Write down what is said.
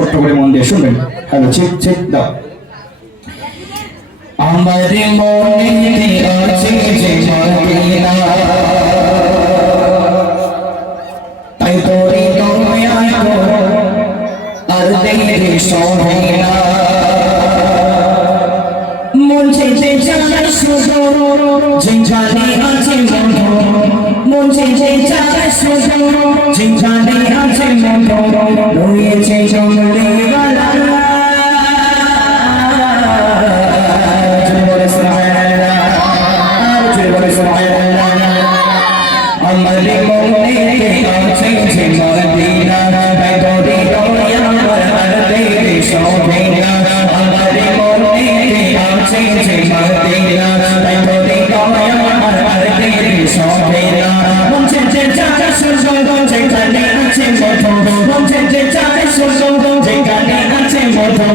ছোট্ট করে মন দিয়ে শুনবেন। হ্যালো, চিপ চিপ দাও। আমার মনে আছে যে মদিনা, তাই তোরে দয়া আর দেখে সোহেলা মন চেয়ে যায় শুধু যেখানে আছে মধু, মন চেয়ে যায় শুধু যেখানে আছে মধু, রয়েছে জঙ্গলেওয়ালা আমার মনে আছে যে মদিনা, তাই তোরে দয়া আর দেখে সোহেলা আমার মনে আছে যে মদিনা, তাই তোরে দয়া আর দেখে সোহেলা মন চেয়ে যায় শুধু যেখানে আছে মধু, মন চেয়ে যায় শুধু যেখানে আছে মধু,